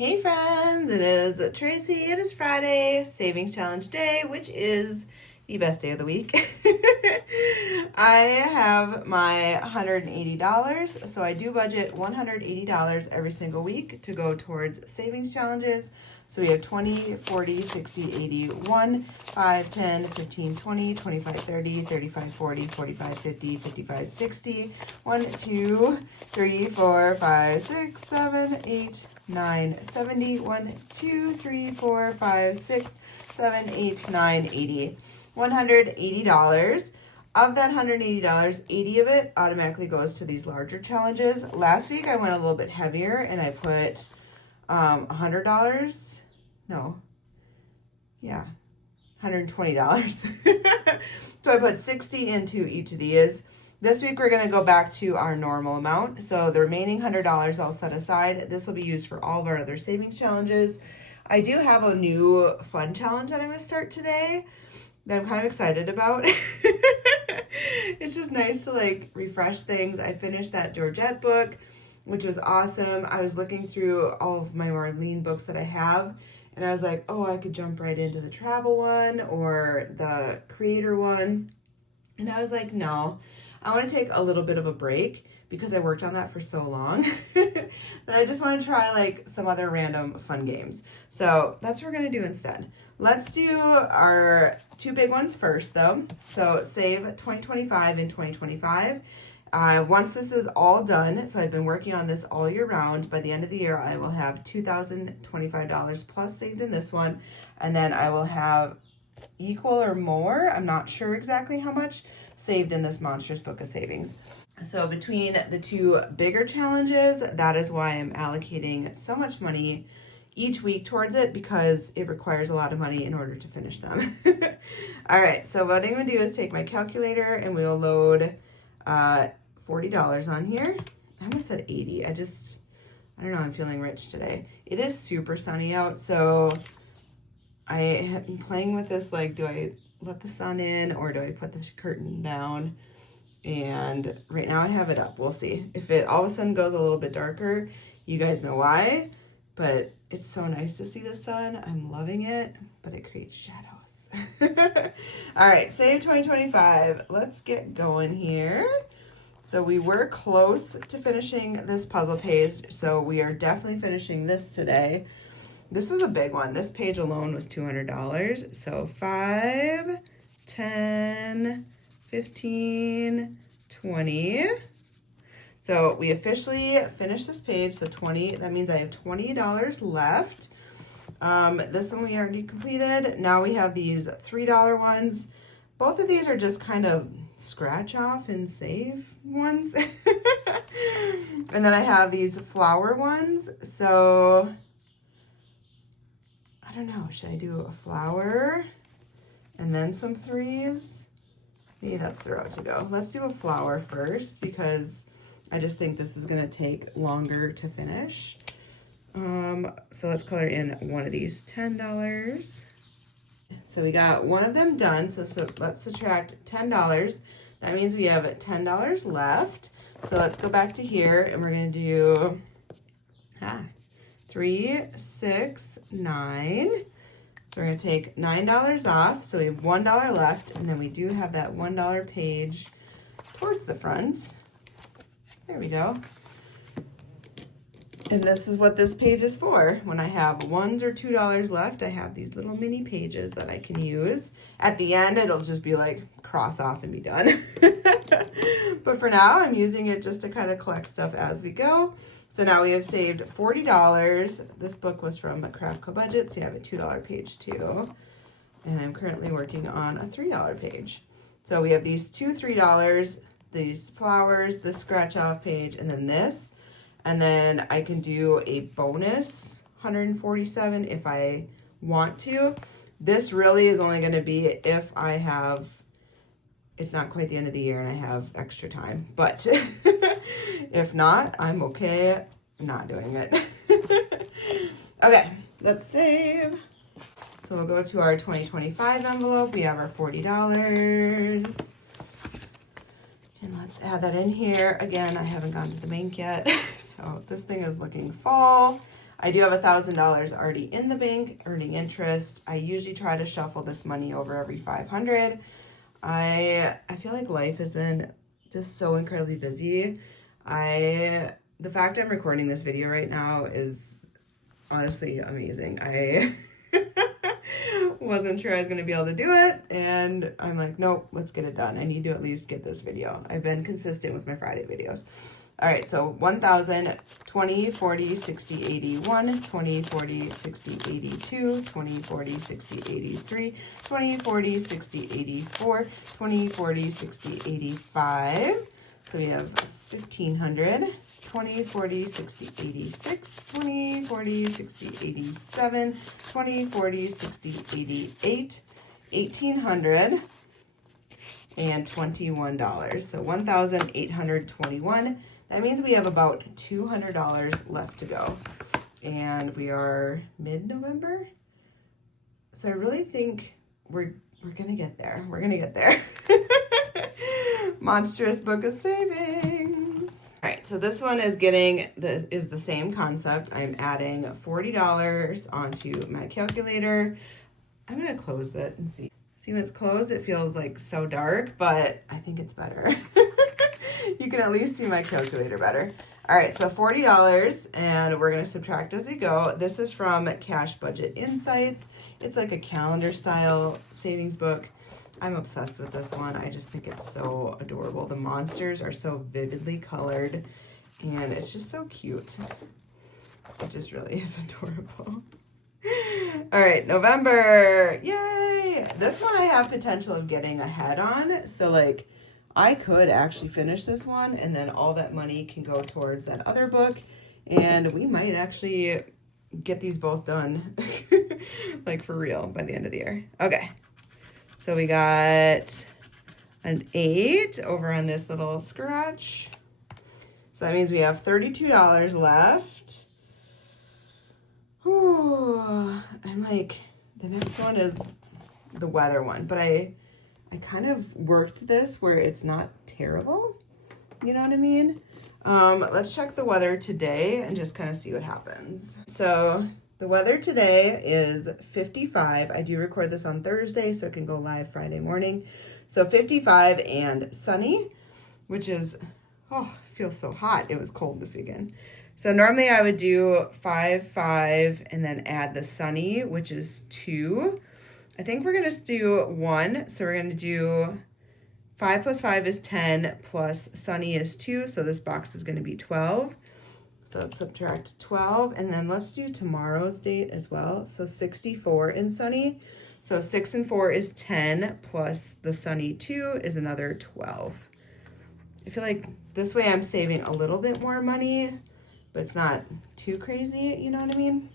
Hey friends, it is Tracy. It is Friday, Savings Challenge Day, which is the best day of the week. I have my $180, so I do budget $180 every single week to go towards savings challenges. So we have 20, 40, 60, 80, 1, 5, 10, 15, 20, 25, 30, 35, 40, 45, 50, 55, 60, 1, 2, 3, 4, 5, 6, 7, 8, 9, 70, 1, 2, 3, 4, 5, 6, 7, 8, 9, 80. $180. Of that $180, 80 of it automatically goes to these larger challenges. Last week I went a little bit heavier and I put $100. No. Yeah. $120. So I put 60 into each of these. This week we're going to go back to our normal amount. So the remaining $100 I'll set aside. This will be used for all of our other savings challenges. I do have a new fun challenge that I'm going to start today that I'm kind of excited about. It's just nice to like refresh things. I finished that Georgette book, which was awesome. I was looking through all of my Marlene books that I have, and I was like, oh, I could jump right into the travel one or the creator one. And I was like, no, I want to take a little bit of a break because I worked on that for so long that I just want to try like some other random fun games. So that's what we're going to do instead. Let's do our two big ones first though. So save 2025 and 2025. Once this is all done, so I've been working on this all year round, by the end of the year I will have $2,025 plus saved in this one, and then I will have equal or more, I'm not sure exactly how much, saved in this Monstrous book of savings. So between the two bigger challenges, that is why I'm allocating so much money each week towards it, because it requires a lot of money in order to finish them. All right, so what I'm gonna do is take my calculator and we'll load $40 on here. I almost said 80. I don't know, I'm feeling rich today. It is super sunny out, so I have been playing with this, like, do I let the sun in or do I put the curtain down? And right now I have it up. We'll see. If it all of a sudden goes a little bit darker, you guys know why, but it's so nice to see the sun. I'm loving it, but it creates shadows. All right, save 2025. Let's get going here. So we were close to finishing this puzzle page, so we are definitely finishing this today. This was a big one. This page alone was $200. So 5, 10, 15, 20. So we officially finished this page. So 20, that means I have $20 left. This one we already completed. Now we have these $3 ones. Both of these are just kind of scratch off and save ones. And then I have these flower ones. So I don't know, should I do a flower and then some threes? Maybe that's the route to go. Let's do a flower first because I just think this is gonna take longer to finish. So let's color in one of these, $10. So we got one of them done, so let's subtract $10. That means we have $10 left. So let's go back to here and we're gonna do 3, 6, 9. So we're gonna take $9 off. So we have $1 left, and then we do have that $1 page towards the front. There we go. And this is what this page is for. When I have $1 or $2 left, I have these little mini pages that I can use. At the end, it'll just be like cross off and be done. But for now, I'm using it just to kind of collect stuff as we go. So now we have saved $40. This book was from Craft Co Budget, so you have a $2 page too. And I'm currently working on a $3 page. So we have these two $3, these flowers, this scratch off page, and then this. And then I can do a bonus 147 if I want to. This really is only going to be if I have, it's not quite the end of the year and I have extra time. But if not, I'm okay not doing it. Okay, let's save. So we'll go to our 2025 envelope. We have our $40. And let's add that in here. Again, I haven't gone to the bank yet. So this thing is looking fall. I do have $1,000 already in the bank earning interest. I usually try to shuffle this money over every 500. I feel like life has been just so incredibly busy. The fact I'm recording this video right now is honestly amazing. I wasn't sure I was going to be able to do it, and I'm like, nope, let's get it done. I need to at least get this video. I've been consistent with my Friday videos. All right, so 1,000, 20, 40, 60, 81, 20, 40, 60, 82, 20, 40, 60, 83, 20, 40, 60, 84, 20, 40, 60, 85. So we have 1,500. 20, 40, 60, 86, 20, 40, 60, 87, 20, 40, 60, 88, 1,800, and $21. So $1,821. That means we have about $200 left to go. And we are mid-November. So I really think we're gonna get there. We're gonna get there. Monstrous book of savings. All right, so this one is the same concept. I'm adding $40 onto my calculator. I'm gonna close that and see. See, when it's closed, it feels like so dark, but I think it's better. You can at least see my calculator better. All right, so $40, and we're gonna subtract as we go. This is from Cash Budget Insights. It's like a calendar style savings book. I'm obsessed with this one. I just think it's so adorable. The monsters are so vividly colored, and it's just so cute. It just really is adorable. All right, November, yay! This one I have potential of getting ahead on. So like, I could actually finish this one, and then all that money can go towards that other book, and we might actually get these both done, like for real, by the end of the year. Okay. So we got an 8 over on this little scratch. So that means we have $32 left. Whew. I'm like, the next one is the weather one, but I kind of worked this where it's not terrible. You know what I mean? Let's check the weather today and just kind of see what happens. So the weather today is 55. I do record this on Thursday, so it can go live Friday morning. So 55 and sunny, which is, oh, it feels so hot. It was cold this weekend. So normally I would do 5, 5, and then add the sunny, which is 2. I think we're gonna do 1. So we're gonna do 5 plus 5 is 10, plus sunny is 2. So this box is gonna be 12. So let's subtract 12, and then let's do tomorrow's date as well. So 64 in sunny. So 6 and 4 is 10, plus the sunny 2 is another 12. I feel like this way I'm saving a little bit more money, but it's not too crazy, you know what I mean?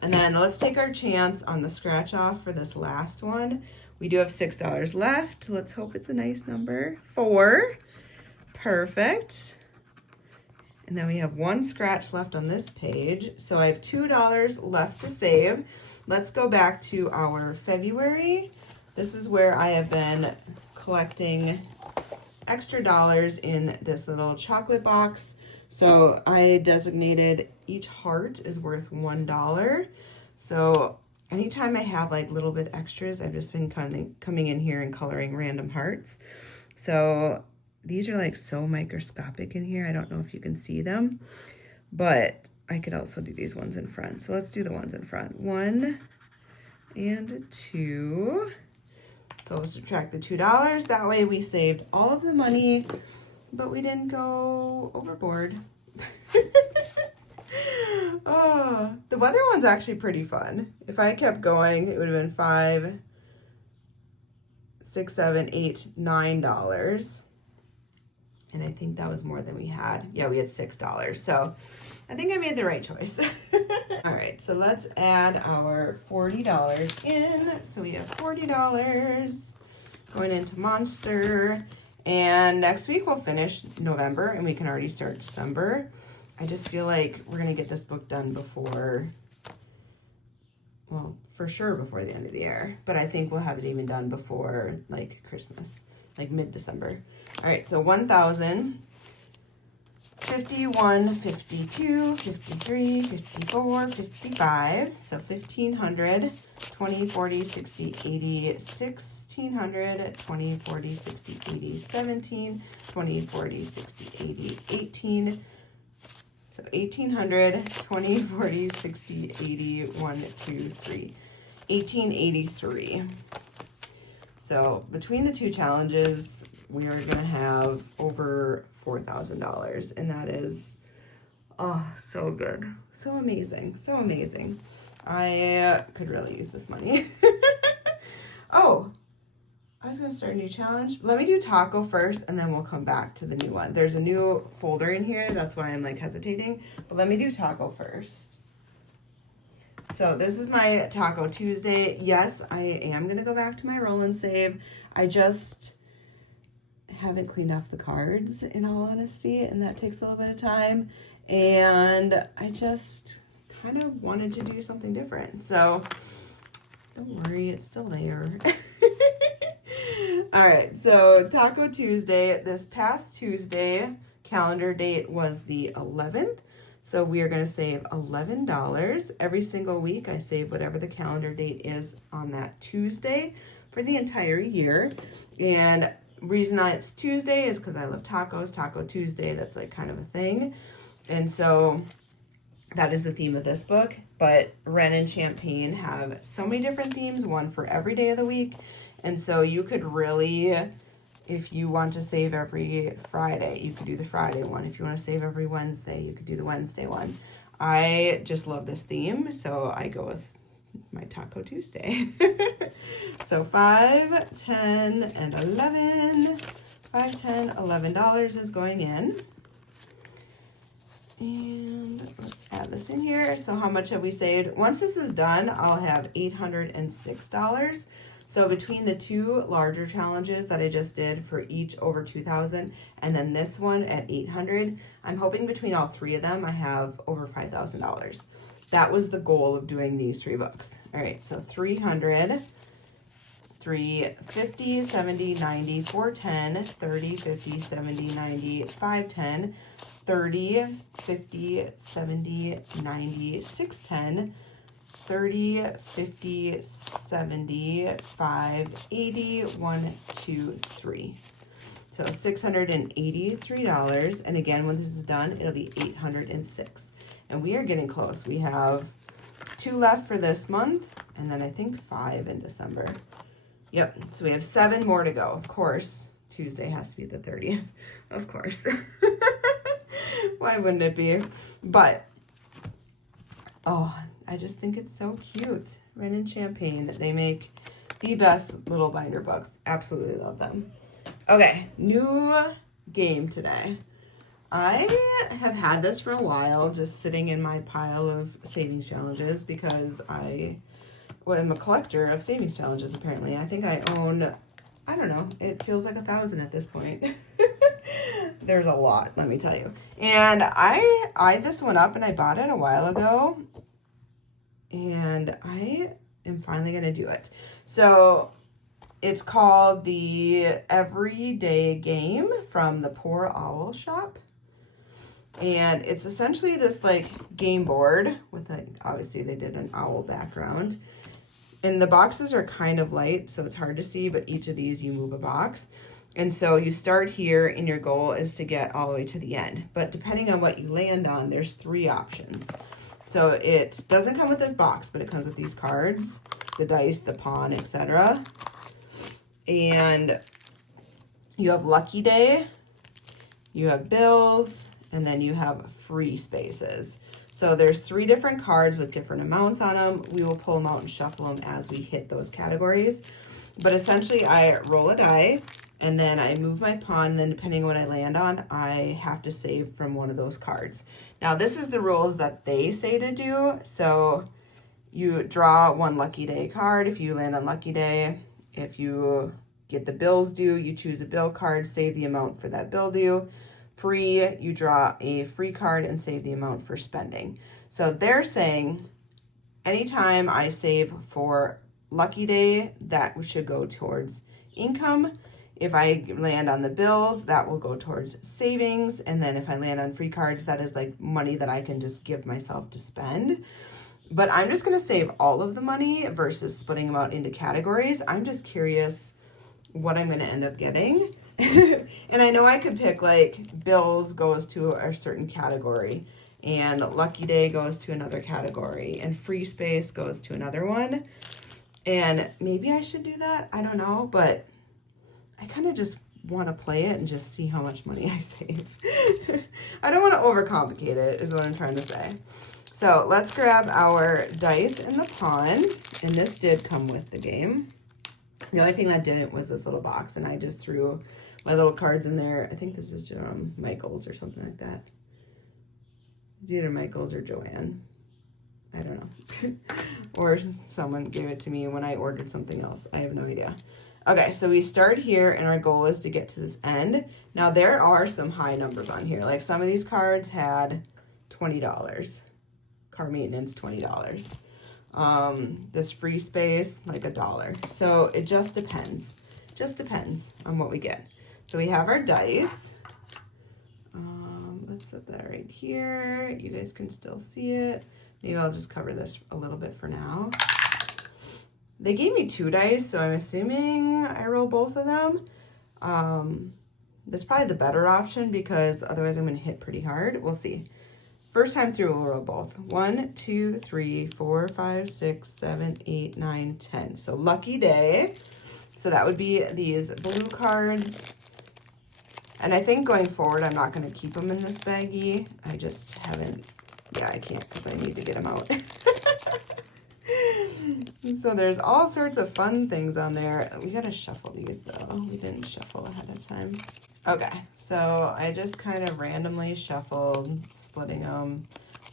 And then let's take our chance on the scratch off for this last one. We do have $6 left. Let's hope it's a nice number. 4. Perfect. And then we have 1 scratch left on this page. So I have $2 left to save. Let's go back to our February. This is where I have been collecting extra dollars in this little chocolate box. So I designated each heart is worth $1. So anytime I have like little bit extras, I've just been coming in here and coloring random hearts. So these are like so microscopic in here. I don't know if you can see them, but I could also do these ones in front. So let's do the ones in front. 1 and 2. So we'll subtract the $2. That way we saved all of the money, but we didn't go overboard. Oh, the weather one's actually pretty fun. If I kept going, it would have been $5, $6, $7, $8, $9. And I think that was more than we had. Yeah, we had $6. So I think I made the right choice. All right, so let's add our $40 in. So we have $40 going into Monster. And next week we'll finish November and we can already start December. I just feel like we're gonna get this book done before, well, for sure before the end of the year. But I think we'll have it even done before like Christmas, like mid-December. All right, so 1,000, 51, 52, 53, 54, 55. So 1,500, 20, 40, 60, 80, 1,600, 20, 40, 60, 80, 17, 20, 40, 60, 80, 18. So 1,800, 20, 40, 60, 80, 1, 2, 3, 1,883. So between the two challenges, we are going to have over $4,000, and that is, oh, so good. So amazing. So amazing. I could really use this money. Oh, I was going to start a new challenge. Let me do taco first, and then we'll come back to the new one. There's a new folder in here. That's why I'm like hesitating. But let me do taco first. So this is my Taco Tuesday. Yes, I am going to go back to my roll and save. I just haven't cleaned off the cards, in all honesty, and that takes a little bit of time. And I just kind of wanted to do something different. So don't worry, it's still there. All right, so Taco Tuesday, this past Tuesday, calendar date was the 11th. So we are going to save $11. Every single week, I save whatever the calendar date is on that Tuesday for the entire year. And reason it's Tuesday is because I love tacos. Taco Tuesday, that's like kind of a thing. And so that is the theme of this book. But Ren and Champagne have so many different themes, one for every day of the week. And so you could really, if you want to save every Friday, you could do the Friday one. If you want to save every Wednesday, you could do the Wednesday one. I just love this theme, so I go with my Taco Tuesday. So 5, 10, and 11. $5, $10, $11 is going in. And let's add this in here. So how much have we saved? Once this is done, I'll have $806. So between the two larger challenges that I just did for each over 2,000 and then this one at 800, I'm hoping between all three of them I have over $5,000. That was the goal of doing these 3 books. All right, so 300, 350, 70, 90, 410, 30, 50, 70, 90, 510, 30, 50, 70, 90, 610, 30, 50, 70, 5, 80, 1, 2, 3. So $683. And again, when this is done, it'll be 806. And we are getting close. We have 2 left for this month, and then I think 5 in December. Yep, so we have 7 more to go. Of course, Tuesday has to be the 30th. Of course. Why wouldn't it be? But, oh, I just think it's so cute. Ren and Champagne. They make the best little binder books. Absolutely love them. Okay, new game today. I have had this for a while, just sitting in my pile of savings challenges because I am a collector of savings challenges, apparently. I think I own, I don't know, it feels like 1,000 at this point. There's a lot, let me tell you. And I eyed this one up and I bought it a while ago. And I am finally going to do it. So it's called the Everyday Game from the Poor Owl Shop. And it's essentially this like game board with like, obviously they did an owl background. And the boxes are kind of light, so it's hard to see, but each of these you move a box. And so you start here and your goal is to get all the way to the end. But depending on what you land on, there's 3 options. So it doesn't come with this box, but it comes with these cards, the dice, the pawn, etc. And you have Lucky Day, you have Bills, and then you have free spaces. So there's 3 different cards with different amounts on them. We will pull them out and shuffle them as we hit those categories. But essentially I roll a die and then I move my pawn, and then depending on what I land on, I have to save from one of those cards. Now this is the rules that they say to do. So you draw 1 Lucky Day card if you land on Lucky Day. If you get the bills due, you choose a bill card, save the amount for that bill due. Free, you draw a free card and save the amount for spending. So they're saying anytime I save for Lucky Day, that should go towards income. If I land on the bills, that will go towards savings. And then if I land on free cards, that is like money that I can just give myself to spend. But I'm just going to save all of the money versus splitting them out into categories. I'm just curious what I'm going to end up getting. And I know I could pick like bills goes to a certain category, and lucky day goes to another category, and free space goes to another one. And maybe I should do that. I don't know, but I kind of just want to play it and just see how much money I save. I don't want to overcomplicate it, is what I'm trying to say. So let's grab our dice and the pawn. And this did come with the game. The only thing that didn't was this little box, and I just threw my little cards in there. I think this is Michael's or something like that. It's either Michael's or Joanne. I don't know. Or someone gave it to me when I ordered something else. I have no idea. Okay, so we start here, and our goal is to get to this end. Now, there are some high numbers on here. Like, some of these cards had $20. Car maintenance, $20. This free space, like $1. So it just depends. Just depends on what we get. So we have our dice. Let's set that right here. You guys can still see it. Maybe I'll just cover this a little bit for now. They gave me 2 dice, so I'm assuming I roll both of them. That's probably the better option because otherwise I'm going to hit pretty hard. We'll see. First time through, we'll roll both. 1, 2, 3, 4, 5, 6, 7, 8, 9, 10. So lucky day. So that would be these blue cards. And I think going forward, I'm not going to keep them in this baggie. I just haven't. Yeah, I can't because I need to get them out. So there's all sorts of fun things on there. We got to shuffle these though. We didn't shuffle ahead of time. Okay, so I just kind of randomly shuffled, splitting them.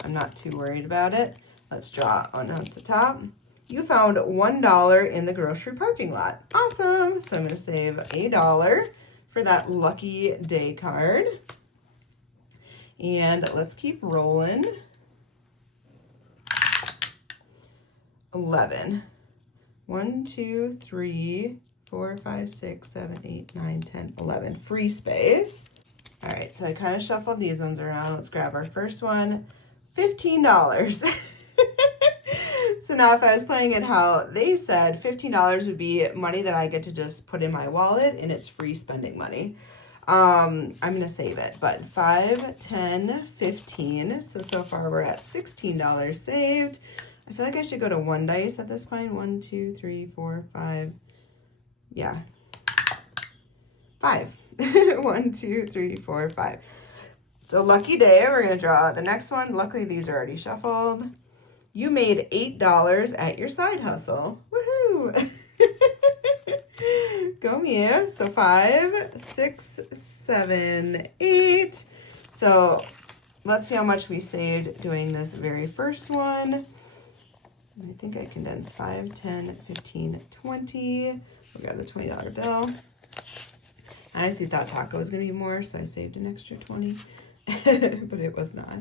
I'm not too worried about it. Let's draw one at the top. You found $1 in the grocery parking lot. Awesome. So I'm going to save $1 for that lucky day card. And let's keep rolling. 11. 1, 2, 3, 4, 5, 6, 7, 8, 9, 10, 11. Free space. All right, so I kind of shuffled these ones around. Let's grab our first one. $15. So now if I was playing it how they said, $15 would be money that I get to just put in my wallet, and it's free spending money. I'm going to save it, but 5, 10, 15. So far we're at $16 saved. I feel like I should go to 1 dice at this point. 1, 2, 3, 4, 5. Yeah. 5. 1, 2, 3, 4, 5. So lucky day, we're going to draw the next one. Luckily, these are already shuffled. You made $8 at your side hustle. Woohoo! Go me. So 5, 6, 7, 8. So let's see how much we saved doing this very first one. I think I condensed 5, 10, 15, 20. We'll grab the $20 bill. I honestly thought taco was going to be more, so I saved an extra 20, but it was not.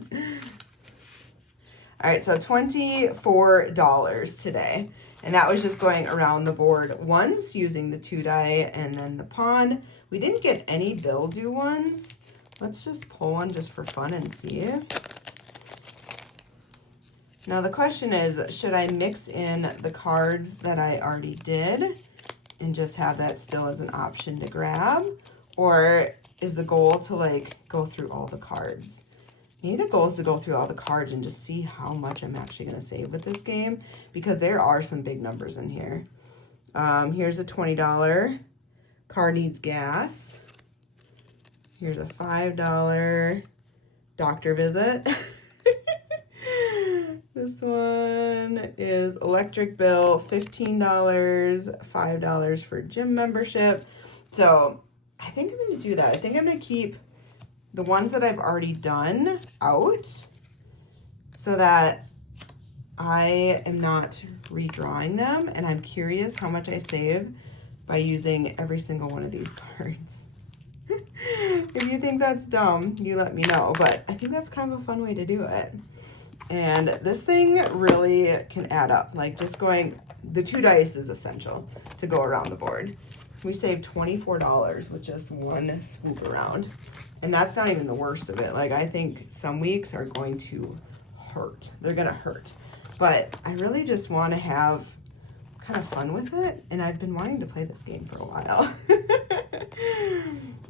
All right, so $24 today. And that was just going around the board once using the 2 die and then the pawn. We didn't get any bill due ones. Let's just pull one just for fun and see. Now the question is, should I mix in the cards that I already did and just have that still as an option to grab? Or is the goal to like go through all the cards? Maybe the goal is to go through all the cards and just see how much I'm actually going to save with this game, because there are some big numbers in here. Here's a $20. Car needs gas. Here's a $5 doctor visit. This one is electric bill, $15, $5 for gym membership. So I think I'm going to do that. I think I'm going to keep the ones that I've already done out so that I am not redrawing them. And I'm curious how much I save by using every single one of these cards. If you think that's dumb, you let me know. But I think that's kind of a fun way to do it. And this thing really can add up. Like just going, the 2 dice is essential to go around the board. we saved $24 with just one swoop around. And that's not even the worst of it. Like, I think some weeks are going to hurt. They're gonna hurt. But I really just want to have kind of fun with it, and I've been wanting to play this game for a while.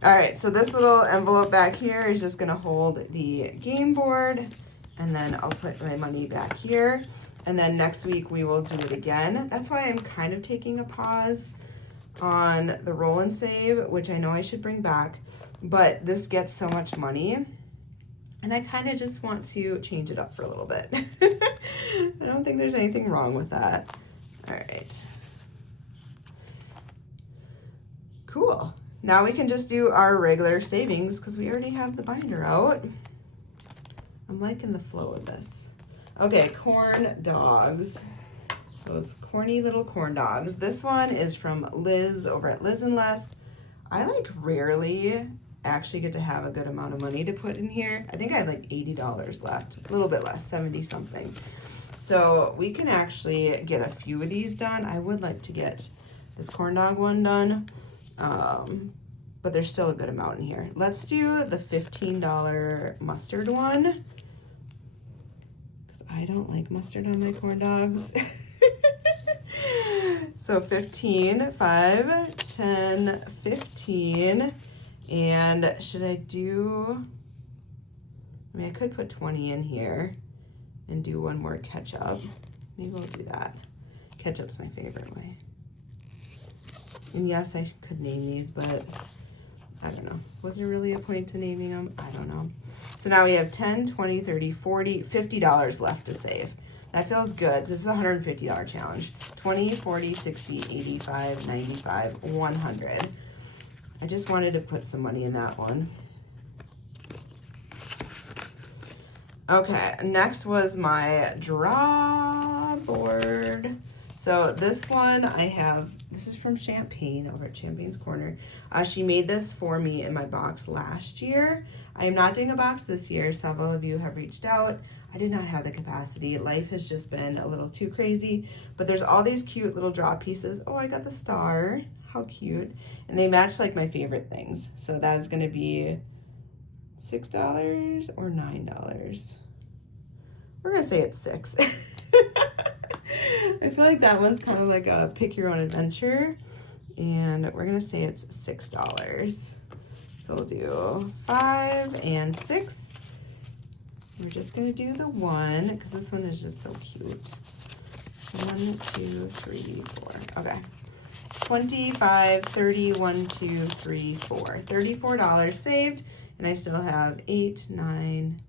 All right, so this little envelope back here is just gonna hold the game board, and then I'll put my money back here. And then next week we will do it again. That's why I'm kind of taking a pause on the roll and save, which I know I should bring back, but this gets so much money, and I kind of just want to change it up for a little bit. I don't think there's anything wrong with that. All right. Cool. Now we can just do our regular savings because we already have the binder out. I'm liking the flow of this. Okay, corn dogs. Those corny little corn dogs. This one is from Liz over at Liz and Les. I like rarely actually get to have a good amount of money to put in here. I think I have like $80 left, a little bit less, 70 something. So we can actually get a few of these done. I would like to get this corn dog one done, but there's still a good amount in here. Let's do the $15 mustard one, because I don't like mustard on my corn dogs. So 15, 5, 10, 15, and should I do, I mean, I could put 20 in here and do one more ketchup. Maybe we'll do that. Ketchup's my favorite way. And yes, I could name these, but I don't know. Was there really a point to naming them? I don't know. So now we have 10, 20, 30, 40, $50 left to save. That feels good. This is a $150 challenge. 20, 40, 60, 85, 95, 100. I just wanted to put some money in that one. Okay, next was my draw board. So this one I have, this is from Champagne over at Champagne's Corner. She made this for me in my box last year. I am not doing a box this year. Several of you have reached out. I did not have the capacity. Life has just been a little too crazy, but there's all these cute little draw pieces. Oh, I got the star. How cute. And they match like my favorite things. So that is gonna be $6 or $9. We're gonna say it's $6. I feel like that one's kind of like a pick your own adventure, and we're gonna say it's $6. So we'll do 5 and 6. We're just gonna do the 1 because this one is just so cute. 1, 2, 3, 4. Okay. 25, 30, 1, 2, 3, 4. $34 saved, and I still have 8, 9,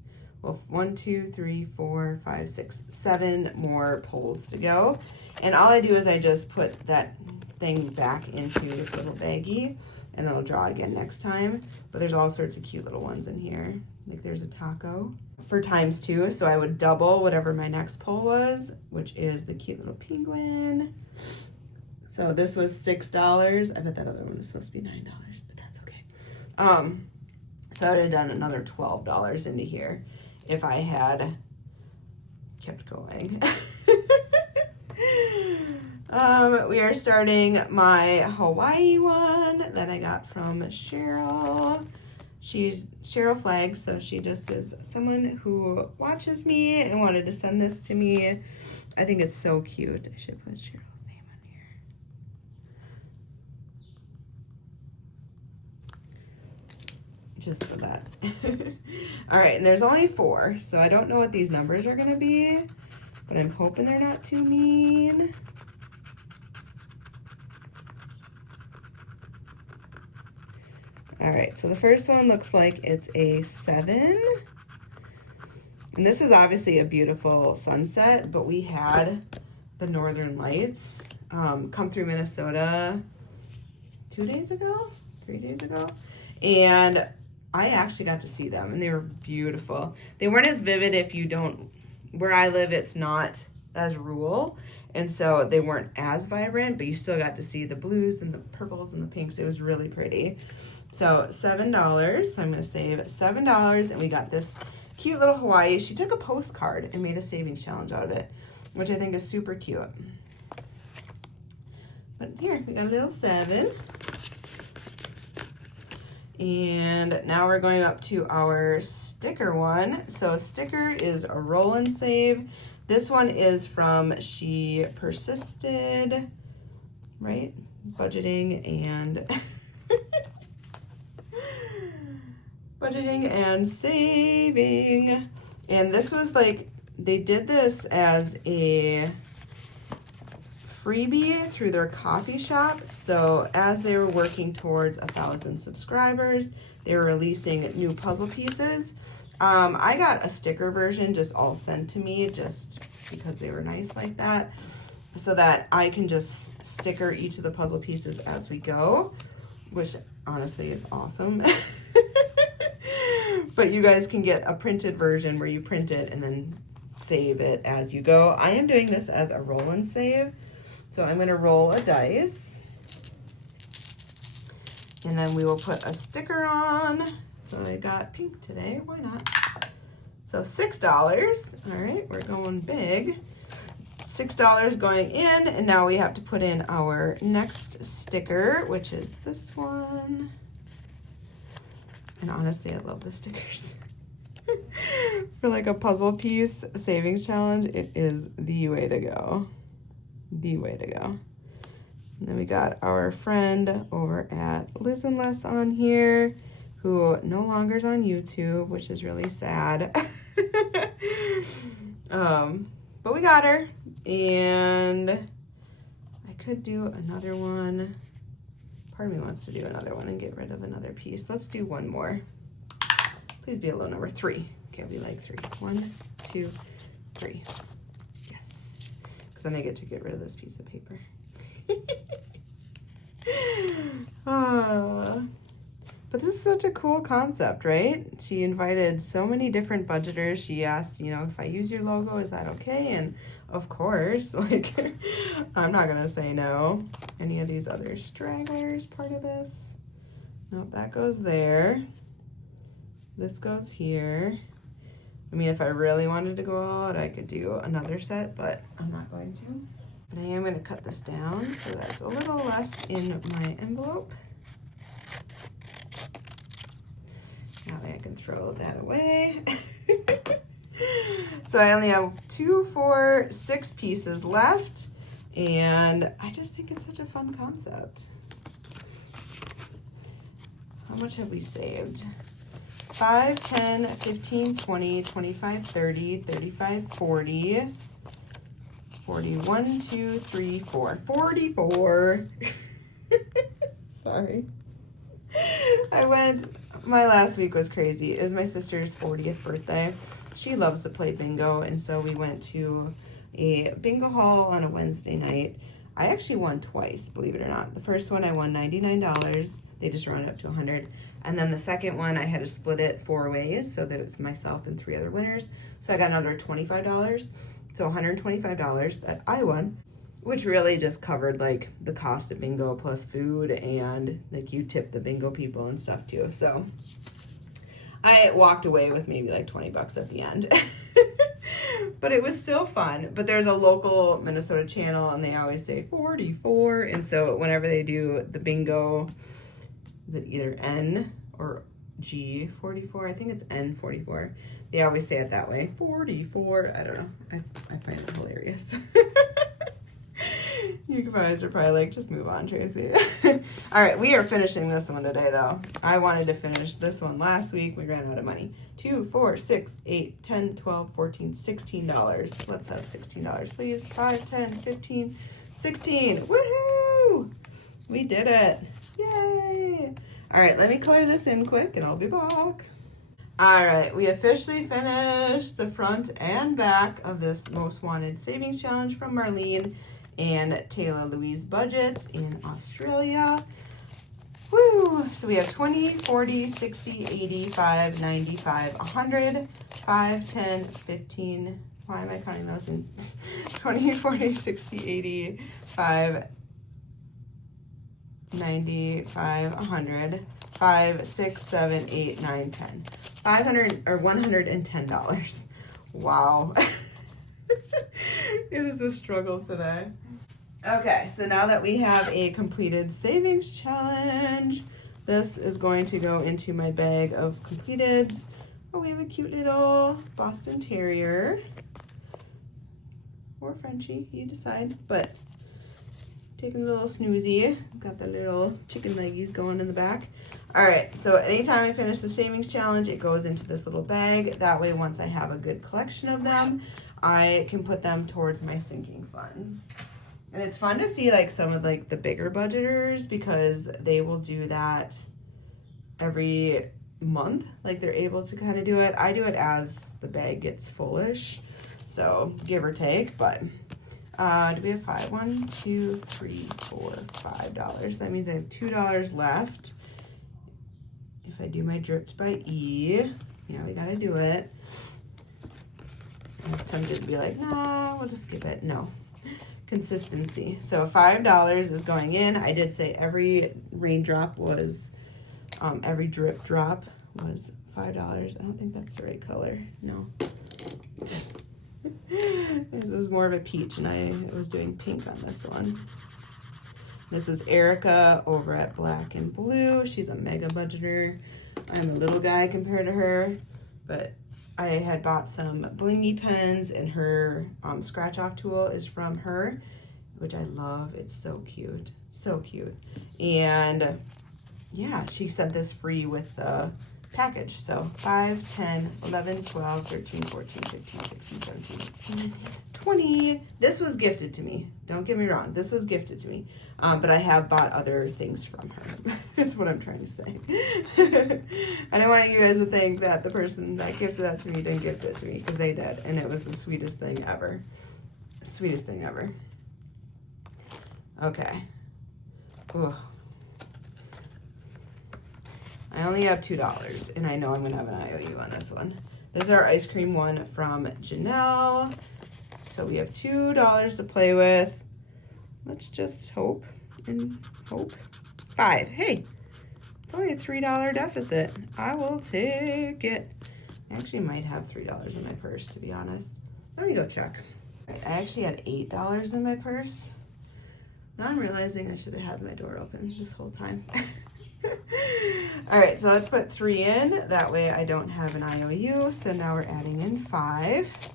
well, 1, 2, 3, 4, 5, 6, 7 more pulls to go. And all I do is I just put that thing back into its little baggie, and then I'll draw again next time. But there's all sorts of cute little ones in here. Like there's a taco for ×2, so I would double whatever my next pull was, which is the cute little penguin. So this was $6. I bet that other one was supposed to be $9, but that's okay. So I would have done another $12 into here if I had kept going. We are starting my Hawaii one that I got from Cheryl. She's Cheryl Flagg, so she just is someone who watches me and wanted to send this to me. I think it's so cute. I should put Cheryl's name on here. Just for that. All right, and there's only 4, so I don't know what these numbers are gonna be, but I'm hoping they're not too mean. All right, so the first one looks like it's a 7. And this is obviously a beautiful sunset, but we had the Northern Lights come through Minnesota 2 days ago, 3 days ago. And I actually got to see them, and they were beautiful. They weren't as vivid if you don't, where I live, it's not as rural. And so they weren't as vibrant, but you still got to see the blues and the purples and the pinks. It was really pretty. So $7, so I'm gonna save $7, and we got this cute little Hawaii. She took a postcard and made a savings challenge out of it, which I think is super cute. But here, we got a little 7. And now we're going up to our sticker one. So sticker is a roll and save. This one is from She Persisted, right? Budgeting and budgeting and saving. And this was like, they did this as a freebie through their coffee shop. So as they were working towards 1,000 subscribers, they were releasing new puzzle pieces. I got a sticker version just all sent to me just because they were nice like that, so that I can just sticker each of the puzzle pieces as we go, which honestly is awesome. But you guys can get a printed version where you print it and then save it as you go. I am doing this as a roll and save. So I'm going to roll a dice, and then we will put a sticker on. So I got pink today, why not? So $6, all right, we're going big. $6 going in, and now we have to put in our next sticker, which is this one. And honestly, I love the stickers. For like a puzzle piece savings challenge, it is the way to go. The way to go. And then we got our friend over at Liz and Les on here, who no longer is on YouTube, which is really sad. But we got her, and I could do another one. Part of me wants to do another one and get rid of another piece. Let's do one more. Please be a low number, 3. Can't be like 3. 1, 2, 3. Then I get to get rid of this piece of paper. But this is such a cool concept, right? She invited so many different budgeters. She asked, you know, if I use your logo, is that okay? And of course, like, I'm not gonna say no. Any of these other stragglers part of this? Nope, that goes there. This goes here. I mean, if I really wanted to go all out, I could do another set, but I'm not going to. But I am going to cut this down so that's a little less in my envelope. That way I can throw that away. So I only have 2, 4, 6 pieces left, and I just think it's such a fun concept. How much have we saved? 5, 10, 15, 20, 25, 30, 35, 40, 41, 2, 3, 4, 44. Sorry. My last week was crazy. It was my sister's 40th birthday. She loves to play bingo, and so we went to a bingo hall on a Wednesday night. I actually won twice, believe it or not. The first one I won $99. They just rounded up to 100. And then the second one, I had to split it 4 ways, so that it was myself and 3 other winners. So I got another $25, so $125 that I won, which really just covered like the cost of bingo plus food, and like you tip the bingo people and stuff too. So I walked away with maybe like 20 bucks at the end. But it was still fun. But there's a local Minnesota channel, and they always say 44. And so whenever they do the bingo, is it either N or G 44? I think it's N 44. They always say it that way. 44. I don't know. I find it hilarious. You guys are probably like, just move on, Tracy. All right, we are finishing this one today, though. I wanted to finish this one last week. We ran out of money. 2, 4, 6, 8, 10, 12, 14, $16. Let's have $16, please. 5, 10, 15, 16. Woohoo! We did it. Yay! All right, let me color this in quick, and I'll be back. All right, we officially finished the front and back of this Most Wanted Savings Challenge from Marlene and Taylor Louise Budgets in Australia. Woo! So we have 20, 40, 60, 85, 95, 100, 5, 10, 15. Why am I counting those in 20, 40, 60, 80, 5, 95, 100, 5, 6, 7, 8, 9, 10. $500 or $110. Wow. It is a struggle today. Okay, so now that we have a completed savings challenge, This is going to go into my bag of completeds. Oh, we have a cute little Boston Terrier. Or Frenchie, you decide. But taking a little snoozy. Got the little chicken leggies going in the back. All right, so anytime I finish the savings challenge, it goes into this little bag. That way, once I have a good collection of them, I can put them towards my sinking funds. And it's fun to see like some of like the bigger budgeters because they will do that every month. Like they're able to kind of do it. I do it as the bag gets fullish, so give or take. But do we have five? $1, $2, $3, $4, $5. That means I have $2 left. If I do my dripped by E, yeah, we gotta do it. I was tempted to be like, nah, we'll just skip it. No. Consistency. So $5 is going in. I did say every raindrop was, every drip drop was $5. I don't think that's the right color. No. It was more of a peach and I was doing pink on this one. This is Erica over at Black and Blue. She's a mega budgeter. I'm a little guy compared to her, but I had bought some blingy pens and her scratch off tool is from her, which I love. It's so cute, so cute. And yeah, she sent this free with the package. So 5, 10, 11, 12, 13, 14, 15, 16, 17, 18, 20. This was gifted to me. Don't get me wrong. This was gifted to me. But I have bought other things from her. That's what I'm trying to say. I don't want you guys to think that the person that gifted that to me didn't gift it to me, because they did. And it was the sweetest thing ever. Sweetest thing ever. Okay. Ooh. I only have $2, and I know I'm going to have an IOU on this one. This is our ice cream one from Janelle. So we have $2 to play with. Let's just hope and hope. 5. Hey, it's only a $3 deficit. I will take it. I actually might have $3 in my purse, to be honest. Let me go check. Right, I actually had $8 in my purse. Now I'm realizing I should have had my door open this whole time. All right, so let's put 3 in. That way I don't have an IOU. So now we're adding in 5.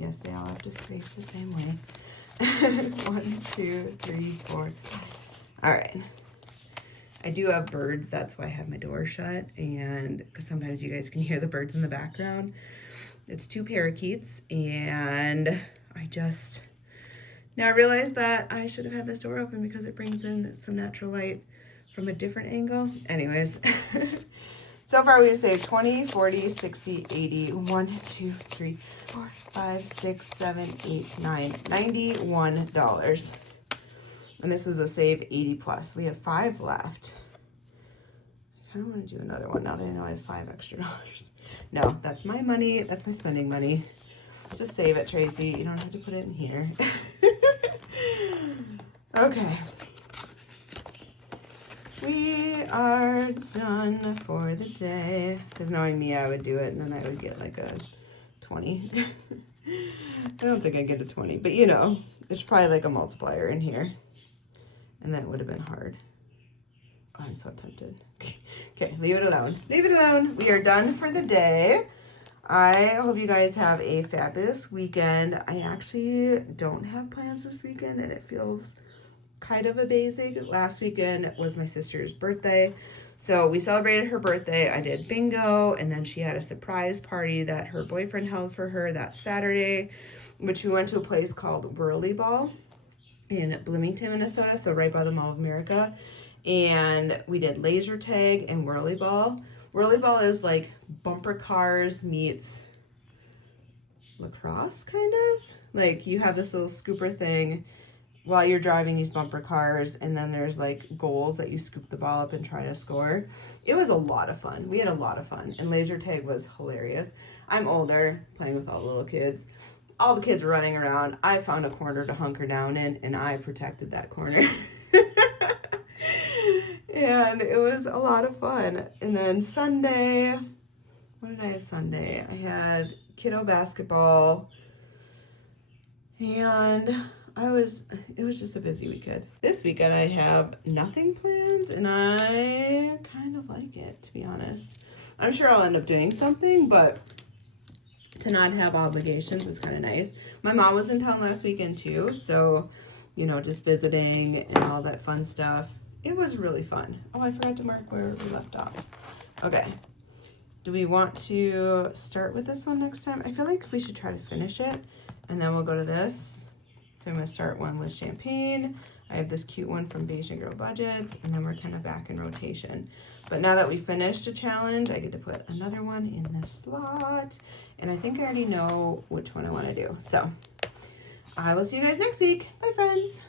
Yes, they all have to space the same way. 1, 2, 3, 4. All right. I do have birds. That's why I have my door shut. And because sometimes you guys can hear the birds in the background. It's 2 parakeets. And I just now realized that I should have had this door open because it brings in some natural light from a different angle. Anyways. So far we've saved 20, 40, 60, 80, 1, 2, 3, 4, 5, 6, 7, 8, 9, $91. And this is a save 80 plus. We have 5 left. I kind of want to do another one now that I know I have $5 extra. No, that's my money. That's my spending money. Just save it, Tracy. You don't have to put it in here. Okay. We are done for the day. Because knowing me, I would do it and then I would get like a 20. I don't think I get a 20, but you know, there's probably like a multiplier in here. And that would have been hard. Oh, I'm so tempted. Okay, leave it alone. Leave it alone. We are done for the day. I hope you guys have a fabulous weekend. I actually don't have plans this weekend and it feels kind of a basic. Last weekend was my sister's birthday. So we celebrated her birthday. I did bingo and then she had a surprise party that her boyfriend held for her that Saturday, which we went to a place called Whirly Ball in Bloomington, Minnesota. So right by the Mall of America. And we did laser tag and Whirly Ball. Whirly Ball is like bumper cars meets lacrosse, kind of. Like you have this little scooper thing while you're driving these bumper cars, and then there's like goals that you scoop the ball up and try to score. It was a lot of fun. We had a lot of fun, and laser tag was hilarious. I'm older, playing with all the little kids. All the kids were running around. I found a corner to hunker down in, and I protected that corner. And it was a lot of fun. And then Sunday, what did I have Sunday? I had kiddo basketball, and it was just a busy weekend. This weekend I have nothing planned and I kind of like it, to be honest. I'm sure I'll end up doing something, but to not have obligations is kind of nice. My mom was in town last weekend too, so, you know, just visiting and all that fun stuff. It was really fun. Oh, I forgot to mark where we left off. Okay. Do we want to start with this one next time? I feel like we should try to finish it, and then we'll go to this. So I'm going to start one with champagne. I have this cute one from GoldenGirlBudgets, and then we're kind of back in rotation. But now that we finished a challenge, I get to put another one in this slot. And I think I already know which one I want to do. So I will see you guys next week. Bye, friends.